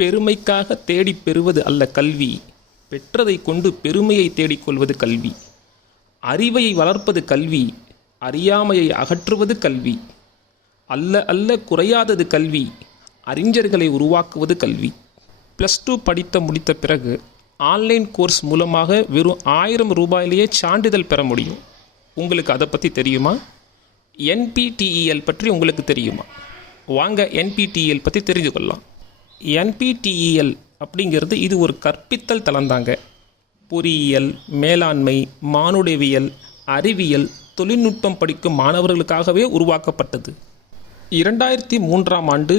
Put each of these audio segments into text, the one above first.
பெருமைக்காக தேடிப் பெறுவது அல்ல கல்வி, பெற்றதை கொண்டு பெருமையை தேடிக்கொள்வது கல்வி. அறிவையை வளர்ப்பது கல்வி, அறியாமையை அகற்றுவது கல்வி. அல்ல அல்ல குறையாதது கல்வி, அறிஞர்களை உருவாக்குவது கல்வி. +2 படித்த முடித்த பிறகு ஆன்லைன் கோர்ஸ் மூலமாக வெறும் 1000 ரூபாயிலேயே சான்றிதழ் பெற முடியும். உங்களுக்கு அதை பற்றி தெரியுமா? NPTEL பற்றி உங்களுக்கு தெரியுமா? வாங்க NPTEL பற்றி தெரிந்து கொள்ளலாம். NPTEL அப்படிங்கிறது இது ஒரு கற்பித்தல் தளந்தாங்க. பொறியியல், மேலாண்மை, மானுடவியல், அறிவியல், தொழில்நுட்பம் படிக்கும் மாணவர்களுக்காகவே உருவாக்கப்பட்டது. 2003ஆம் ஆண்டு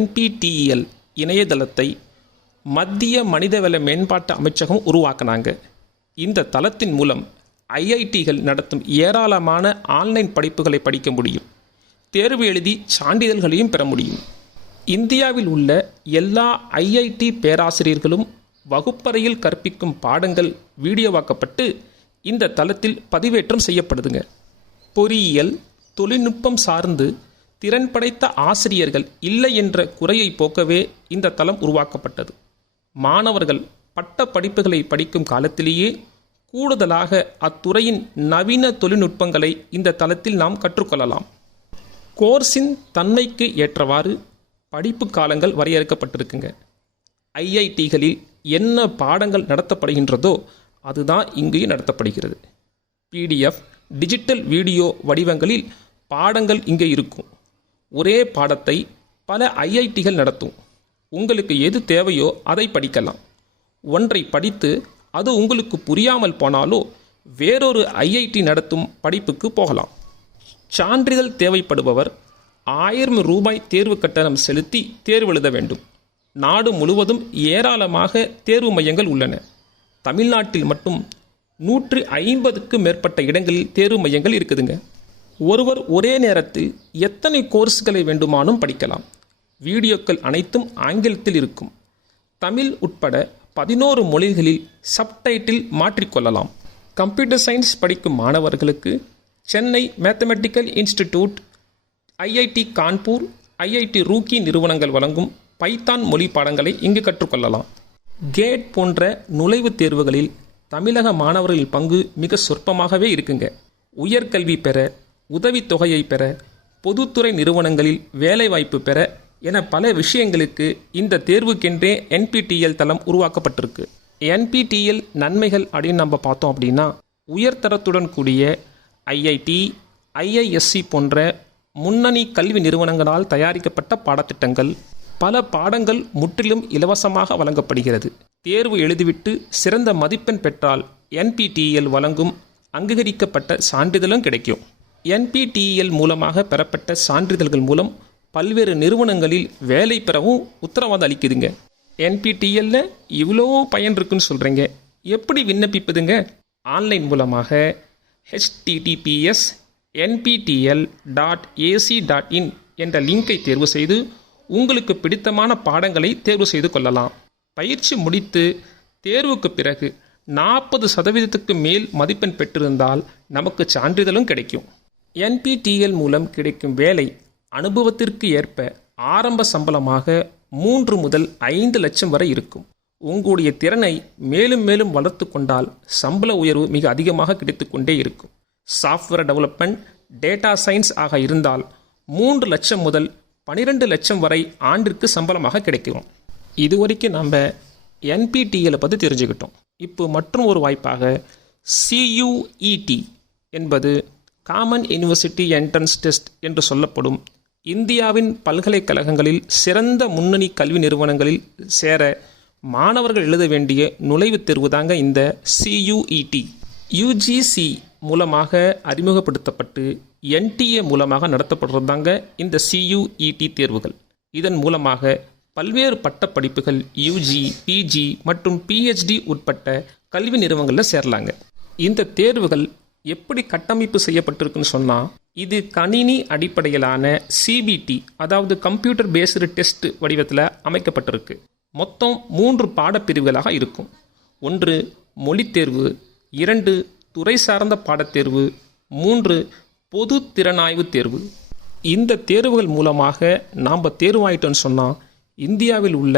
NPTEL இணையதளத்தை மத்திய மனிதவள மேம்பாட்டு அமைச்சகம் உருவாக்கினாங்க. இந்த தளத்தின் மூலம் IITகள் நடத்தும் ஏராளமான ஆன்லைன் படிப்புகளை படிக்க முடியும். தேர்வு எழுதி சான்றிதழ்களையும் பெற முடியும். இந்தியாவில் உள்ள எல்லா IIT பேராசிரியர்களும் வகுப்பறையில் கற்பிக்கும் பாடங்கள் வீடியோவாக்கப்பட்டு இந்த தளத்தில் பதிவேற்றம் செய்யப்படுதுங்க. பொறியியல், தொழில்நுட்பம் சார்ந்து திறன் படைத்த ஆசிரியர்கள் இல்லை என்ற குறையை போக்கவே இந்த தளம் உருவாக்கப்பட்டது. மாணவர்கள் பட்ட படிப்புகளை படிக்கும் காலத்திலேயே கூடுதலாக அத்துறையின் நவீன தொழில்நுட்பங்களை இந்த தளத்தில் நாம் கற்றுக்கொள்ளலாம். கோர்ஸின் தன்மைக்கு ஏற்றவாறு படிப்பு காலங்கள் வரையறுக்கப்பட்டிருக்குங்க. IITகளில் என்ன பாடங்கள் நடத்தப்படுகின்றதோ அதுதான் இங்கேயும் நடத்தப்படுகிறது. PDF, டிஜிட்டல் வீடியோ வடிவங்களில் பாடங்கள் இங்கே இருக்கும். ஒரே பாடத்தை பல IITகள் நடத்தும். உங்களுக்கு எது தேவையோ அதை படிக்கலாம். ஒன்றை படித்து அது உங்களுக்கு புரியாமல் போனாலோ வேறொரு IIT நடத்தும் படிப்புக்கு போகலாம். சான்றிதழ் தேவைப்படுபவர் 1000 ரூபாய் தேர்வு கட்டணம் செலுத்தி தேர்வு எழுத வேண்டும். நாடு முழுவதும் ஏராளமாக தேர்வு மையங்கள் உள்ளன. தமிழ்நாட்டில் மட்டும் 150க்கும் மேற்பட்ட இடங்களில் தேர்வு மையங்கள் இருக்குதுங்க. ஒருவர் ஒரே நேரத்தில் எத்தனை கோர்ஸ்களை வேண்டுமானும் படிக்கலாம். வீடியோக்கள் அனைத்தும் ஆங்கிலத்தில் இருக்கும். தமிழ் உட்பட 11 மொழிகளில் சப்டைட்டில் மாற்றிக்கொள்ளலாம். கம்ப்யூட்டர் சயின்ஸ் படிக்கும் மாணவர்களுக்கு Chennai mathematical institute, IIT Kanpur, IIT Roorkee நிறுவனங்கள் வழங்கும் பைத்தான் மொழி பாடங்களை இங்கு கற்றுக்கொள்ளலாம். கேட் போன்ற நுழைவுத் தேர்வுகளில் தமிழக மாணவர்களின் பங்கு மிக சொற்பமாகவே இருக்குங்க. உயர்கல்வி பெற, உதவித்தொகையை பெற, பொதுத்துறை நிறுவனங்களில் வேலைவாய்ப்பு பெற என பல விஷயங்களுக்கு இந்த தேர்வுக்கென்றே NPTEL தளம் உருவாக்கப்பட்டிருக்கு. NPTEL நன்மைகள் அப்படின்னு நம்ம பார்த்தோம் அப்படின்னா, உயர்தரத்துடன் கூடிய IIT, IISc போன்ற முன்னணி கல்வி நிறுவனங்களால் தயாரிக்கப்பட்ட பாடத்திட்டங்கள், பல பாடங்கள் முற்றிலும் இலவசமாக வழங்கப்படுகிறது. தேர்வு எழுதிவிட்டு சிறந்த மதிப்பெண் பெற்றால் NPTEL வழங்கும் அங்கீகரிக்கப்பட்ட சான்றிதழும் கிடைக்கும். NPTEL மூலமாக பெறப்பட்ட சான்றிதழ்கள் மூலம் பல்வேறு நிறுவனங்களில் வேலை பெறவும் உத்தரவாதம் அளிக்குதுங்க. NPTELல இவ்வளோ பயன் இருக்குன்னு சொல்கிறீங்க, எப்படி விண்ணப்பிப்பதுங்க? ஆன்லைன் மூலமாக https://nptel.ac.in என்ற லிங்கை தேர்வு செய்து உங்களுக்கு பிடித்தமான பாடங்களை தேர்வு செய்து கொள்ளலாம். பயிற்சி முடித்து தேர்வுக்கு பிறகு 40% மேல் மதிப்பெண் பெற்றிருந்தால் நமக்கு சான்றிதழும் கிடைக்கும். NPTEL மூலம் கிடைக்கும் வேலை அனுபவத்திற்கு ஏற்ப ஆரம்ப சம்பளமாக 3 முதல் 5 லட்சம் வரை இருக்கும். உங்களுடைய திறனை மேலும் மேலும் வளர்த்து கொண்டால் சம்பள உயர்வு மிக அதிகமாக கிடைத்துக்கொண்டே இருக்கும். சாஃப்ட்வேர் டெவலப்மெண்ட், டேட்டா சயின்ஸ் ஆக இருந்தால் 3 லட்சம் முதல் 12 லட்சம் வரை ஆண்டிற்கு சம்பளமாக கிடைக்கும். இதுவரைக்கும் நம்ம NPTEL பற்றி தெரிஞ்சுக்கிட்டோம். இப்போ மற்றும் ஒரு வாய்ப்பாக CUET என்பது காமன் யூனிவர்சிட்டி என்ட்ரன்ஸ் டெஸ்ட் என்று சொல்லப்படும் இந்தியாவின் பல்கலைக்கழகங்களில் சிறந்த முன்னணி கல்வி நிறுவனங்களில் சேர மாணவர்கள் எழுத வேண்டிய நுழைவுத் தேர்வு தாங்க இந்த CUET. UGC மூலமாக அறிமுகப்படுத்தப்பட்டு NTA மூலமாக நடத்தப்படுறது தாங்க இந்த CUET தேர்வுகள். இதன் மூலமாக பல்வேறு பட்டப்படிப்புகள் UG, PG மற்றும் PhD உட்பட்ட கல்வி நிறுவனங்களில் சேரலாங்க. இந்த தேர்வுகள் எப்படி கட்டமைப்பு செய்யப்பட்டிருக்குன்னு சொன்னால், இது கணினி அடிப்படையிலான CBT, அதாவது கம்ப்யூட்டர் பேஸ்டு டெஸ்ட் வடிவத்தில் அமைக்கப்பட்டிருக்கு. மொத்தம் 3 பாடப்பிரிவுகளாக இருக்கும். 1 மொழித் தேர்வு, 2 துறை சார்ந்த பாடத்தேர்வு, 3 பொது திறனாய்வு தேர்வு. இந்த தேர்வுகள் மூலமாக நாம் தேர்வாயிட்டோன்னு சொன்னால் இந்தியாவில் உள்ள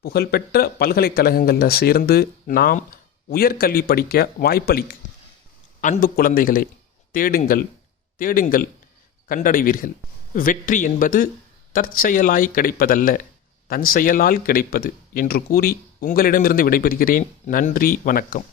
புகழ்பெற்ற பல்கலைக்கழகங்களில் சேர்ந்து நாம் உயர்கல்வி படிக்க வாய்ப்பளிக்கும். அன்பு குழந்தைகளே, தேடுங்கள் தேடுங்கள், கண்டடைவீர்கள். வெற்றி என்பது தற்செயலாய் கிடைப்பதல்ல, தன் செயலால் கிடைப்பது என்று கூறி உங்களிடமிருந்து விடைபெறுகிறேன். நன்றி, வணக்கம்.